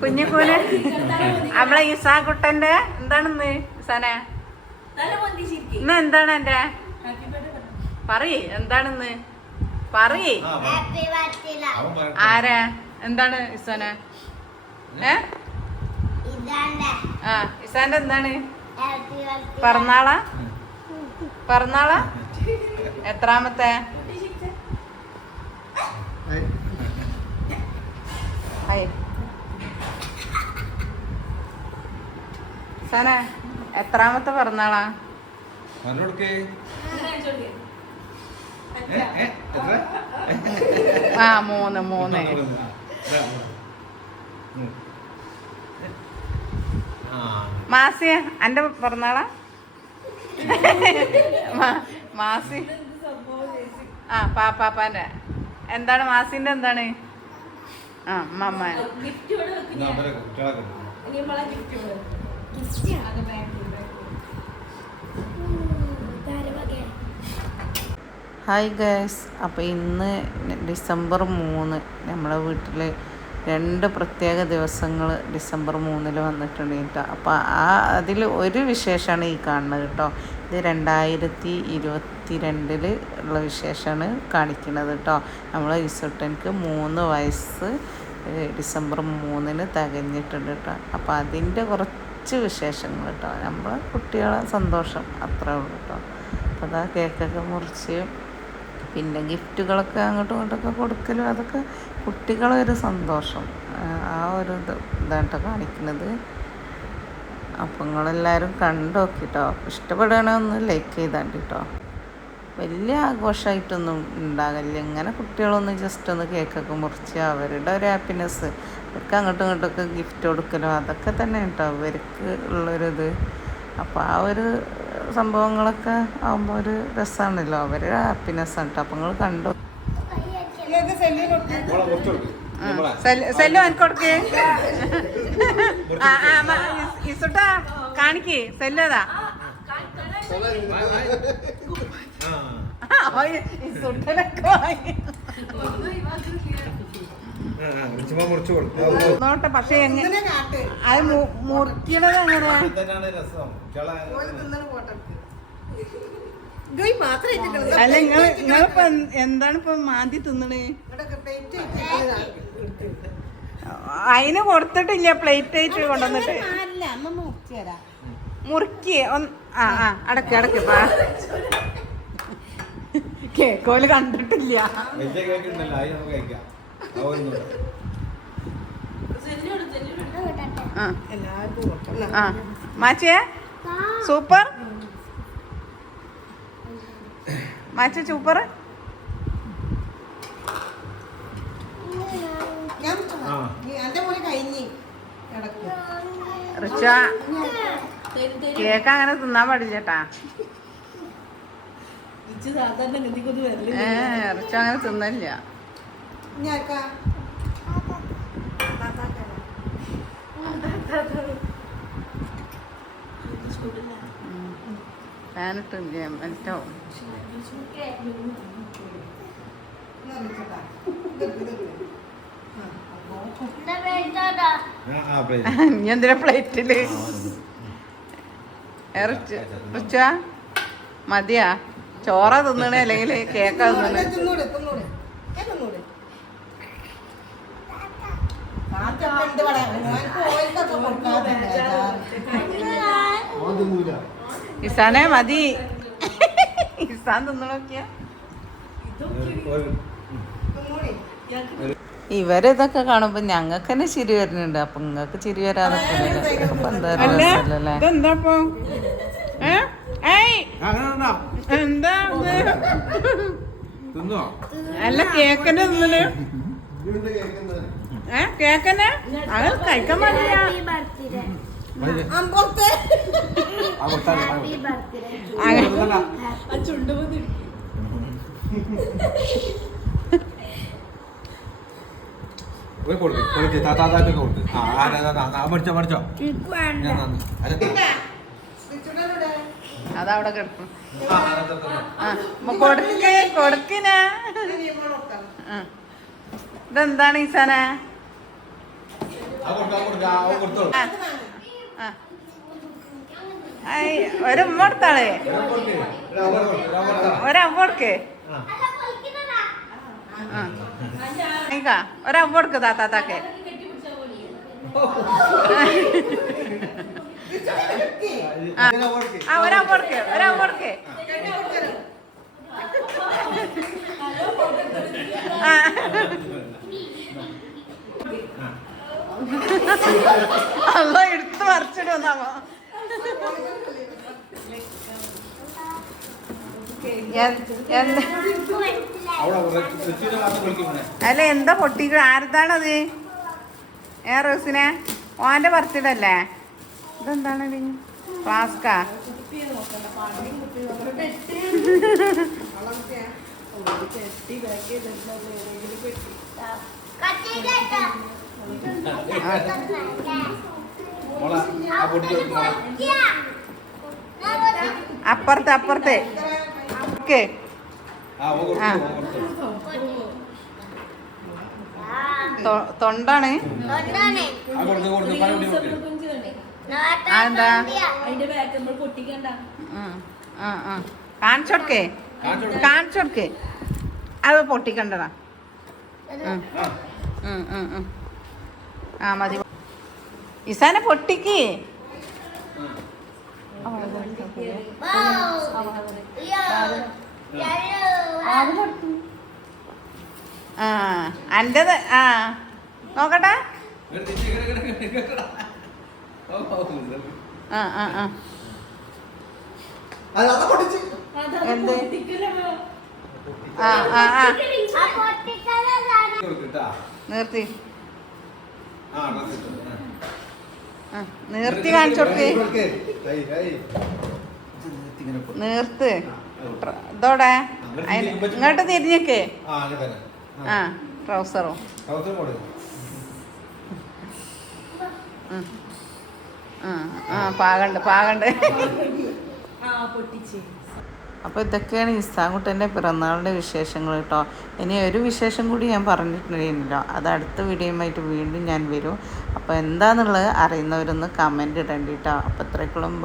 കുഞ്ഞിക്കൂന് നമ്മളെ ഇസാക്കുട്ടന്റെ എന്താണെന്ന് ഇസാനെ ഇന്ന് എന്താണ് എന്റെ പറയ് എന്താണെന്ന് പറയ്. ആരാ എന്താണ് ഇസാനെ? ആ ഇസാന്റെ എന്താണ് പിറന്നാളാ? പിറന്നാളാ? എത്രാമത്തെ? ഇസാന എത്രാമത്തെ പിറന്നാളാ? ആ 3. മാസി എന്റെ പിറന്നാളാ? മാസി ആ പാപ്പാന്റെ എന്താണ്? മാസിന്റെ എന്താണ്? ആ അമ്മ ഹായ് ഗൈസ്. അപ്പോൾ ഇന്ന് ഡിസംബർ 3 നമ്മളെ വീട്ടിൽ 2 പ്രത്യേക ദിവസങ്ങൾ ഡിസംബർ 3 വന്നിട്ടുണ്ട് കേട്ടോ. അപ്പോൾ അതിൽ ഒരു വിശേഷമാണ് ഈ കാണുന്നത് കേട്ടോ. ഇത് 2022 ഉള്ള വിശേഷമാണ് കാണിക്കുന്നത് കേട്ടോ. നമ്മൾ ഇസുട്ടൻക്ക് 3 വയസ്സ് ഡിസംബർ 3 തികഞ്ഞിട്ടുണ്ട് കേട്ടോ. അപ്പോൾ അതിൻ്റെ കുറച്ച് വിശേഷങ്ങൾ കേട്ടോ. നമ്മളെ കുട്ടികളെ സന്തോഷം അത്രേ ഉള്ളൂ കേട്ടോ. അപ്പോൾ അതാ കേക്കൊക്കെ മുറിച്ച് പിന്നെ ഗിഫ്റ്റുകളൊക്കെ അങ്ങോട്ടും ഇങ്ങോട്ടൊക്കെ കൊടുക്കലും അതൊക്കെ കുട്ടികളൊരു സന്തോഷം ആ ഒരു ഇതാട്ടോ കാണിക്കുന്നത്. അപ്പം നിങ്ങളെല്ലാവരും കണ്ടു നോക്കിട്ടോ. ഇഷ്ടപ്പെടുകയാണെങ്കിൽ ഒന്ന് ലൈക്ക് ചെയ്താണ്ട് കേട്ടോ. വലിയ ആഘോഷമായിട്ടൊന്നും ഉണ്ടാകില്ല. ഇങ്ങനെ കുട്ടികളൊന്ന് ജസ്റ്റ് ഒന്ന് കേക്കൊക്കെ മുറിച്ച് അവരുടെ ഒരു ഹാപ്പിനെസ് അവർക്ക് അങ്ങോട്ടും ഇങ്ങോട്ടൊക്കെ ഗിഫ്റ്റ് കൊടുക്കലും അതൊക്കെ തന്നെ കേട്ടോ അവർക്ക് ഉള്ളൊരിത്. അപ്പോൾ ആ ഒരു സംഭവങ്ങളൊക്കെ ആകുമ്പോൾ ഒരു രസമാണല്ലോ, അവരുടെ ഹാപ്പിനെസ്സാണ് കേട്ടോ. അപ്പം നിങ്ങൾ കണ്ടു. സെല്ലു എനിക്ക് കൊടുക്കേ ഇസുട്ടാ കാണിക്കേ സെല്ലതാ നോട്ടെ. പക്ഷെ അത് മുറിക്കണത് എങ്ങനെയാ? അല്ല നിങ്ങളിപ്പോ എന്താണ് ഇപ്പൊ മാന്തി തിന്നണേ? അതിന് കൊടുത്തിട്ടില്ല, പ്ലേറ്റ് ആയിട്ട് കൊണ്ടുവന്നിട്ട് മുറുക്കി അടക്ക് കേക്കോല് കണ്ടിട്ടില്ല. മാച്ചിയെ സൂപ്പർ മാച്ച സൂപ്പർ. റിച്ച കേക്ക് അങ്ങനെ തിന്നാൻ പാടില്ല ചേട്ടാ. റിച്ച അങ്ങനെ തിന്നില്ല. ഫാനിട്ടില്ല മനസ്സിലാവും. ഇനി എന്തിനാ പ്ലേറ്റില്? റിച്ച മതിയാ? ചോറ തിന്നണേ അല്ലെങ്കിൽ കേക്കാ തിന്നണേ? ഇസാനെ മതി. ഇസാൻ തിന്നണോക്കിയ ഇവരിതൊക്കെ കാണുമ്പോ ഞങ്ങൾക്ക് തന്നെ ചിരി വരുന്നുണ്ട്. അപ്പൊ നിങ്ങൾക്ക് ചിരി വരാതൊക്കെ അപ്പൊ എന്താ രസല്ലേ? എന്താ അല്ല കേക്കന്നെ തിന്നല്? കേക്കന്നെ അത് കഴിക്കാൻ പാടില്ല. അതവിടെ കിടക്കും. കൊടുക്കിന ഇതെന്താണ് ഈസാന? ഒരമ്മ കൊടുത്താളേ ഒരമ്മ കൊടുക്കേ ഒരമ്മ കൊടുക്ക് താത്താത്താക്കെ ഒരമ്മ കൊടുക്കേ ഒരമ്മ കൊടുക്കേ അല്ല എടുത്ത് മറിച്ചിടുന്നാവോ അല്ല എന്താ പൊട്ടിക്ക ആരതാണത് റോസിനെ ഓന്റെ പറിച്ചിടല്ലേ ഇതെന്താണ് ഫ്ലാസ്കാ അപ്പുറത്തെ അപ്പുറത്തെ ഓക്കെ തൊണ്ടാണ് അതെന്താ കാണിച്ചോടക്കേ കാണിച്ചോടക്കേ അത് പൊട്ടിക്കണ്ടടാ മതി ഇസാനെ പൊട്ടിക്ക് അൻ്റെത് നോക്കട്ടെ എന്ത് നിർത്തി നിർത്തി കാണിച്ചോടക്ക് നിർത്ത് ഇതോടെ ഇങ്ങോട്ട് തിരിഞ്ഞേക്ക് ട്രൗസറോ പാകണ്ട് പാകണ്ട്. അപ്പോൾ ഇതൊക്കെയാണ് ഇസാൻകുട്ടൻ്റെ പിറന്നാളിൻ്റെ വിശേഷങ്ങൾ കേട്ടോ. ഇനി ഒരു വിശേഷം കൂടി ഞാൻ പറഞ്ഞിട്ടുണ്ടായിരുന്നല്ലോ, അത് അടുത്ത വീഡിയോയുമായിട്ട് വീണ്ടും ഞാൻ വരും. അപ്പോൾ എന്താണെന്നുള്ളത് അറിയുന്നവരൊന്ന് കമൻറ്റ് ഇടേണ്ടി കേട്ടോ. അപ്പോൾ ഇത്രയ്ക്കുള്ള